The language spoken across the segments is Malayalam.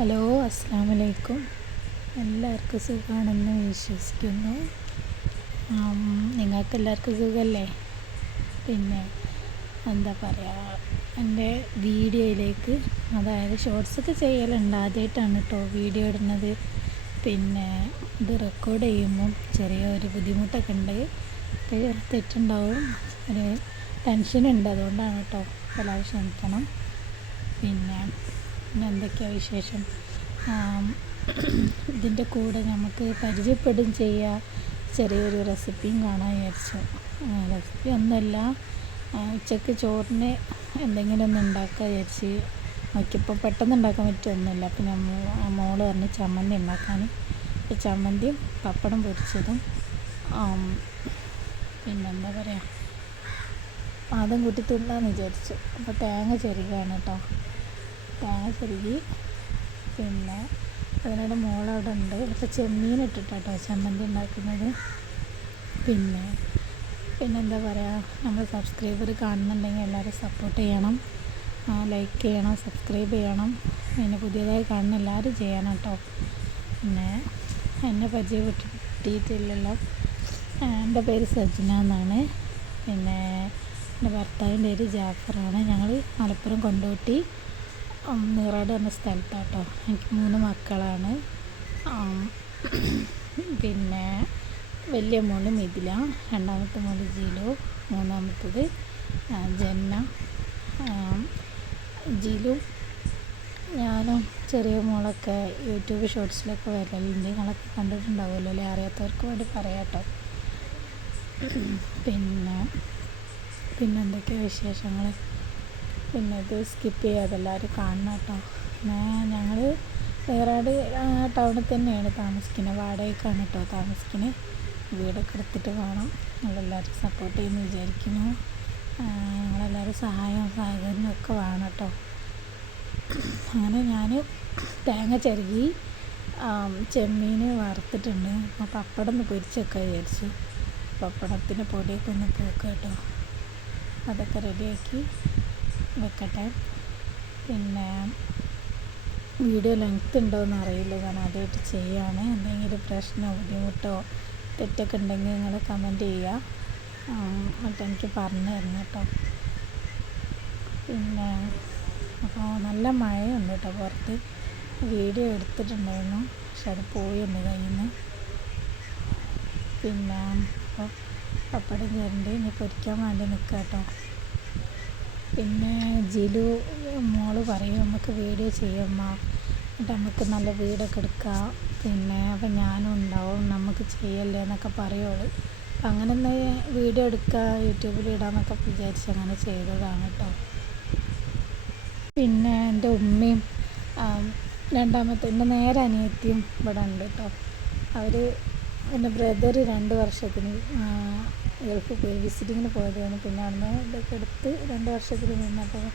ഹലോ, അസ്സലാമു അലൈക്കും. എല്ലാവർക്കും സുഖമാണെന്ന് വിശ്വസിക്കുന്നു. നിങ്ങൾക്ക് എല്ലാവർക്കും സുഖമല്ലേ? പിന്നെ എന്താ പറയുക, എൻ്റെ വീഡിയോയിലേക്ക്, അതായത് ഷോർട്സൊക്കെ ചെയ്യലുണ്ട്, ആദ്യമായിട്ടാണ് കേട്ടോ വീഡിയോ ഇടുന്നത്. പിന്നെ ഇത് റെക്കോർഡ് ചെയ്യുമ്പം ചെറിയൊരു ബുദ്ധിമുട്ടൊക്കെ ഉണ്ട്, തെറ്റുണ്ടാവും, ഒരു ടെൻഷനുണ്ട്, അതുകൊണ്ടാണ് കേട്ടോ. എല്ലാവരും ക്ഷമിക്കണം. പിന്നെ എന്തൊക്കെയാണ് വിശേഷം? ഇതിൻ്റെ കൂടെ നമുക്ക് പരിചയപ്പെടുകയും ചെയ്യുക, ചെറിയൊരു റെസിപ്പിയും കാണാൻ വിചാരിച്ചു. റെസിപ്പി ഒന്നുമല്ല, ഉച്ചയ്ക്ക് ചോറിന് എന്തെങ്കിലും ഒന്ന് ഉണ്ടാക്കാൻ വിചാരിച്ച് നോക്കിയപ്പോൾ പെട്ടെന്ന് ഉണ്ടാക്കാൻ പറ്റുമൊന്നുമില്ല. അപ്പം മോള് പറഞ്ഞ് ചമ്മന്തി ഉണ്ടാക്കാൻ. ചമ്മന്തിയും പപ്പടം പൊരിച്ചതും പിന്നെന്താ പറയുക, അതും കൂട്ടി തിന്നാന്ന് വിചാരിച്ചു. അപ്പോൾ തേങ്ങ ചെരുകയാണ് കേട്ടോ. തേങ്ങ ചെരുകി, പിന്നെ അതിനോട് മോളവിടെ ഉണ്ട്. ഇപ്പോൾ ചെമ്മീൻ ഇട്ടിട്ടാട്ടോ ചമ്മന്തി ഉണ്ടാക്കുന്നത്. പിന്നെന്താ പറയുക, നമ്മൾ സബ്സ്ക്രൈബർ കാണുന്നുണ്ടെങ്കിൽ എല്ലാവരും സപ്പോർട്ട് ചെയ്യണം, ലൈക്ക് ചെയ്യണം, സബ്സ്ക്രൈബ് ചെയ്യണം. പിന്നെ പുതിയതായി കാണുന്ന എല്ലാവരും ചെയ്യണം കേട്ടോ. പിന്നെ എന്നെ പരിചയപ്പെട്ടിട്ടില്ലല്ലോ. എൻ്റെ പേര് സജ്ന എന്നാണ്. പിന്നെ എൻ്റെ ഭർത്താവിൻ്റെ പേര് ജാഫറാണ്. ഞങ്ങൾ മലപ്പുറം കൊണ്ടോട്ടി നീറാട് എന്ന സ്ഥലത്താട്ടോ. എനിക്ക് 3 മക്കളാണ്. പിന്നെ വലിയ മോള് മിഥില, രണ്ടാമത്തെ മോള് ജിലു, മൂന്നാമത്തത് ജന്ന. ജിലു ഞാനും ചെറിയ മോളൊക്കെ യൂട്യൂബ് ഷോർട്സിലൊക്കെ വരലുണ്ട്. നിങ്ങളൊക്കെ കണ്ടിട്ടുണ്ടാവുമല്ലോ അല്ലേ? അറിയാത്തവർക്ക് വേണ്ടി പറയാം കേട്ടോ. പിന്നെ എന്തൊക്കെയാണ് വിശേഷങ്ങൾ? പിന്നെ ഇത് സ്കിപ്പ് ചെയ്യാതെ എല്ലാവരും കാണണം കേട്ടോ. ഞങ്ങൾ നീറാട് ടൗണിൽ തന്നെയാണ് താമസിക്കുന്നത്, വാടകയ്ക്കാണ് കേട്ടോ താമസിക്കുന്നത്. വീടൊക്കെ എടുത്തിട്ട് വേണം. നിങ്ങളെല്ലാവരും സപ്പോർട്ട് ചെയ്യുമെന്ന് വിചാരിക്കുന്നു. നിങ്ങളെല്ലാവരും സഹകരണവും ഒക്കെ വേണം കേട്ടോ. അങ്ങനെ ഞാൻ തേങ്ങ ചിരകി ചെമ്മീൻ വറുത്തിട്ടുണ്ട്. അപ്പോൾ പപ്പടം ഒന്ന് പൊരിച്ചൊക്കെ വിചാരിച്ചു. പപ്പടത്തിൻ്റെ പൊടിയൊക്കെ ഒന്ന് പോക്കുക കേട്ടോ. അതൊക്കെ റെഡിയാക്കി വെക്കട്ടെ. പിന്നെ വീഡിയോ ലെങ്ത് ഉണ്ടോയെന്ന് അറിയില്ല, ഞാൻ ആദ്യമായിട്ട് ചെയ്യുകയാണ്. എന്തെങ്കിലും പ്രശ്നമോ ബുദ്ധിമുട്ടോ തെറ്റൊക്കെ ഉണ്ടെങ്കിൽ നിങ്ങൾ കമൻറ്റ് ചെയ്യുക, എന്നിട്ട് എനിക്ക് പറഞ്ഞു തരണം കേട്ടോ. പിന്നെ അപ്പോൾ നല്ല മഴയുണ്ട് കേട്ടോ പുറത്ത്. വീഡിയോ എടുത്തിട്ടുണ്ടായിരുന്നു, പക്ഷെ അത് പോയി എൻ്റെ കയ്യിൽ നിന്ന്. പിന്നെ അപ്പോൾ പപ്പടം ചേരണ്ട്, ഇനി പൊരിക്കാൻ വേണ്ടി നിൽക്കുക കേട്ടോ. പിന്നെ ജിലു മോള് പറയും നമുക്ക് വീഡിയോ ചെയ്യുമ്മ, എന്നിട്ട് നമുക്ക് നല്ല വീടൊക്കെ എടുക്കാം. പിന്നെ അപ്പം ഞാനും ഉണ്ടാവും, നമുക്ക് ചെയ്യല്ലേ എന്നൊക്കെ പറയുള്ളൂ. അപ്പം അങ്ങനെ ഒന്ന് വീഡിയോ എടുക്കുക, യൂട്യൂബിൽ ഇടാമെന്നൊക്കെ വിചാരിച്ച് അങ്ങനെ ചെയ്തതാണ് കേട്ടോ. പിന്നെ എൻ്റെ ഉമ്മയും രണ്ടാമത്തെ എൻ്റെ നേരെ അനിയത്തിയും ഇവിടെ ഉണ്ട് കേട്ടോ. അവർ എൻ്റെ ബ്രദർ 2 വർഷത്തിന് ഗൾഫ് പോയി വിസിറ്റിങ്ങിന് പോയതാണ്. പിന്നെ അവിടുന്ന് ഇതൊക്കെ എടുത്ത് 2 വർഷത്തിന് നിന്നപ്പോൾ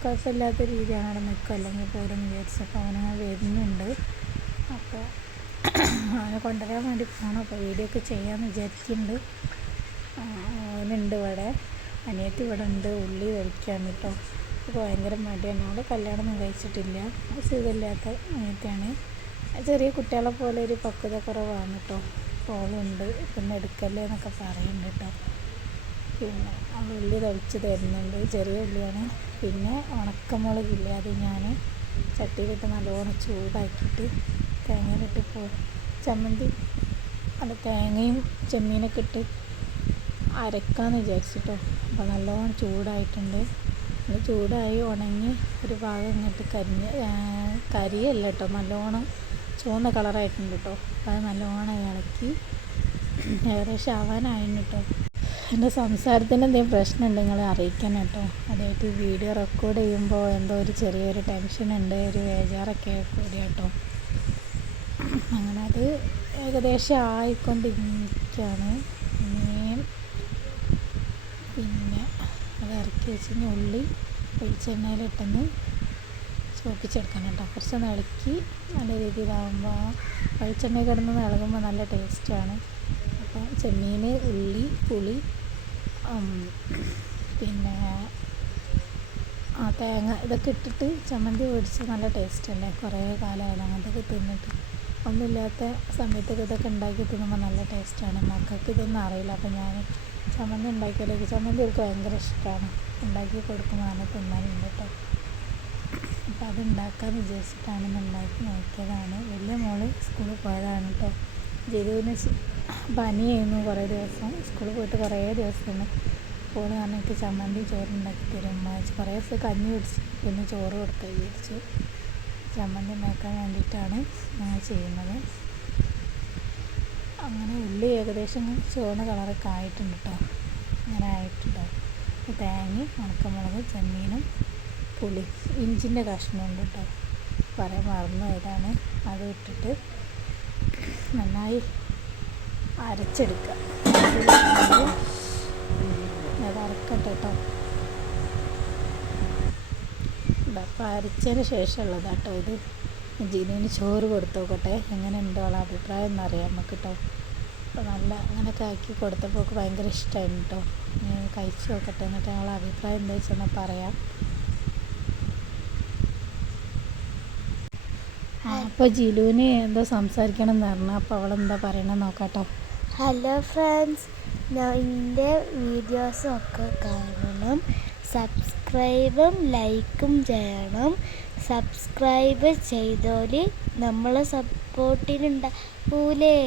കുഴപ്പമില്ലാത്ത രീതിയാണ് അവിടെ നിൽക്കുക, അല്ലെങ്കിൽ പോരെന്ന് വിചാരിച്ചപ്പോൾ അവനങ്ങനെ വരുന്നുണ്ട്. അപ്പോൾ അവനെ കൊണ്ടുവരാൻ വേണ്ടി പോകണം. അപ്പോൾ വീഡിയോ ഒക്കെ ചെയ്യാമെന്ന് വിചാരിക്കുന്നുണ്ട്. അവനുണ്ട് ഇവിടെ, അനിയത്തി ഇവിടെ ഉണ്ട്, ഉള്ളി വലിക്കുകയാണ് കേട്ടോ. അപ്പോൾ ഭയങ്കര മടിയാണ്. അവിടെ കല്യാണമൊന്നും കഴിച്ചിട്ടില്ല, സുഖമില്ലാത്ത അനിയത്തിയാണ്. ചെറിയ കുട്ടികളെ പോലെ ഒരു പക്വത കുറവാണ് കേട്ടോ. പോളുണ്ട്, പിന്നെ എടുക്കല്ലേ എന്നൊക്കെ പറയുന്നുണ്ട് കേട്ടോ. പിന്നെ ആ ഉള്ളി തളിച്ച് തരുന്നുണ്ട്, ചെറിയ ഉള്ളിയാണ്. പിന്നെ ഉണക്കമുളകില്ലേ, അത് ഞാൻ ചട്ടിയിലിട്ട് നല്ലോണം ചൂടാക്കിയിട്ട് തേങ്ങയിലിട്ട് ചമ്മന്തി അല്ല തേങ്ങയും ചെമ്മീനൊക്കെ ഇട്ട് അരക്കാമെന്ന് വിചാരിച്ചിട്ടോ. അപ്പോൾ നല്ലോണം ചൂടായിട്ടുണ്ട്. അത് ചൂടായി ഉണങ്ങി ഒരു ഭാഗം ഇങ്ങോട്ട് കരിയല്ല കേട്ടോ, നല്ലോണം ചുവന്ന കളറായിട്ടുണ്ട് കേട്ടോ. അപ്പോൾ അത് നല്ലോണം ഇളക്കി ഏകദേശം ആവാനായിരുന്നു കേട്ടോ. എൻ്റെ സംസാരത്തിന് എന്തെങ്കിലും പ്രശ്നമുണ്ട് നിങ്ങൾ അറിയിക്കണം കേട്ടോ. അതായിട്ട് വീഡിയോ റെക്കോർഡ് ചെയ്യുമ്പോൾ എന്തോ ഒരു ചെറിയൊരു ടെൻഷനുണ്ട്, ഒരു ബേജാറൊക്കെ കൂടി കേട്ടോ. അങ്ങനെ അത് ഏകദേശം ആയിക്കൊണ്ടിരിക്കുകയാണ്. പിന്നെ അത് ഇറക്കി വെച്ച് ഉള്ളി വെളിച്ചെണ്ണയിലിട്ടൊന്ന് ചോപ്പിച്ചെടുക്കണം കേട്ടോ. കുറച്ചൊന്ന് ഇളക്കി നല്ല രീതിയിലാവുമ്പോൾ വെളിച്ചെണ്ണ കിടന്ന് ഇളകുമ്പോൾ നല്ല ടേസ്റ്റാണ്. അപ്പോൾ ചെമ്മീൻ, ഉള്ളി, പുളി, പിന്നെ തേങ്ങ ഇതൊക്കെ ഇട്ടിട്ട് ചമ്മന്തി പൊടിച്ച് നല്ല ടേസ്റ്റ് അല്ലേ. കുറേ കാലമാണ് അങ്ങനത്തൊക്കെ തിന്നിട്ട്. ഒന്നുമില്ലാത്ത സമയത്തൊക്കെ ഇതൊക്കെ ഉണ്ടാക്കി തിന്നുമ്പോൾ നല്ല ടേസ്റ്റാണ്. മക്കൾക്ക് ഇതൊന്നും അറിയില്ല. അപ്പോൾ ഞാൻ ചമ്മന്തി ഉണ്ടാക്കിയാലേക്ക് ചമ്മന്തി അവർക്ക് ഭയങ്കര ഇഷ്ടമാണ്. ഉണ്ടാക്കി കൊടുക്കുമ്പോൾ നല്ല തിന്നാനുണ്ട് കേട്ടോ. അപ്പോൾ അത് ഉണ്ടാക്കാമെന്ന് വിചാരിച്ചിട്ടാണ് ഇന്ന് ഉണ്ടാക്കി നോക്കിയതാണ്. വലിയ മോള് സ്കൂളിൽ പോയതാണ് കേട്ടോ. ജലുവിന് പനിയായിരുന്നു കുറേ ദിവസം. സ്കൂളിൽ പോയിട്ട് കുറേ ദിവസമാണ്. അപ്പോൾ ഞാൻ എനിക്ക് ചമ്മന്തി ചോറുണ്ടാക്കി തരും കുറേ ദിവസം കഞ്ഞി കുടിച്ച് പിന്നെ ചോറ് കൊടുക്കാൻ വിചാരിച്ചു. ചമ്മന്തി ഉണ്ടാക്കാൻ വേണ്ടിയിട്ടാണ് ഞാൻ ചെയ്യുന്നത്. അങ്ങനെ ഉള്ളി ഏകദേശം ചുവന്ന കളറൊക്കെ ആയിട്ടുണ്ട് കേട്ടോ. അങ്ങനെ ആയിട്ടുണ്ടാവും. തേങ്ങയും ഉണക്കമുളക് ചെമ്മീനും പുളി ഇഞ്ചിൻ്റെ കഷ്ണമുണ്ട് കേട്ടോ. പറയാൻ മറന്നു പോയതാണ്. അത് ഇട്ടിട്ട് നന്നായി അരച്ചെടുക്കുക. അത് അരക്കട്ടെ കേട്ടോ. അപ്പോൾ അരച്ചതിന് ശേഷമുള്ളത് കേട്ടോ ഇത്. ജീനുവിന് ചോറ് കൊടുത്തു നോക്കട്ടെ, എങ്ങനെ ഉണ്ടോ അവളെ അഭിപ്രായം എന്നറിയാം നമുക്ക് കേട്ടോ. അപ്പോൾ നല്ല അങ്ങനെയൊക്കെ ആക്കി കൊടുത്തപ്പോൾ ഒക്കെ ഭയങ്കര ഇഷ്ടമായിരുന്നു കേട്ടോ. കഴിച്ച് നോക്കട്ടെ, എന്നിട്ട് അവളെ അഭിപ്രായം എന്താ വെച്ചെന്നാൽ പറയാം. അപ്പോൾ ജിലുവിന് എന്തോ സംസാരിക്കണം എന്ന് പറഞ്ഞു. അപ്പോൾ അവളെന്താ പറയണമെന്ന് നോക്കാം കേട്ടോ. ഹലോ ഫ്രണ്ട്സ്, എൻ്റെ വീഡിയോസൊക്കെ കാണണം, സബ്സ്ക്രൈബും ലൈക്കും ചെയ്യണം. സബ്സ്ക്രൈബ് ചെയ്തോല് നമ്മളെ സപ്പോർട്ടിനുണ്ടാവൂലേ.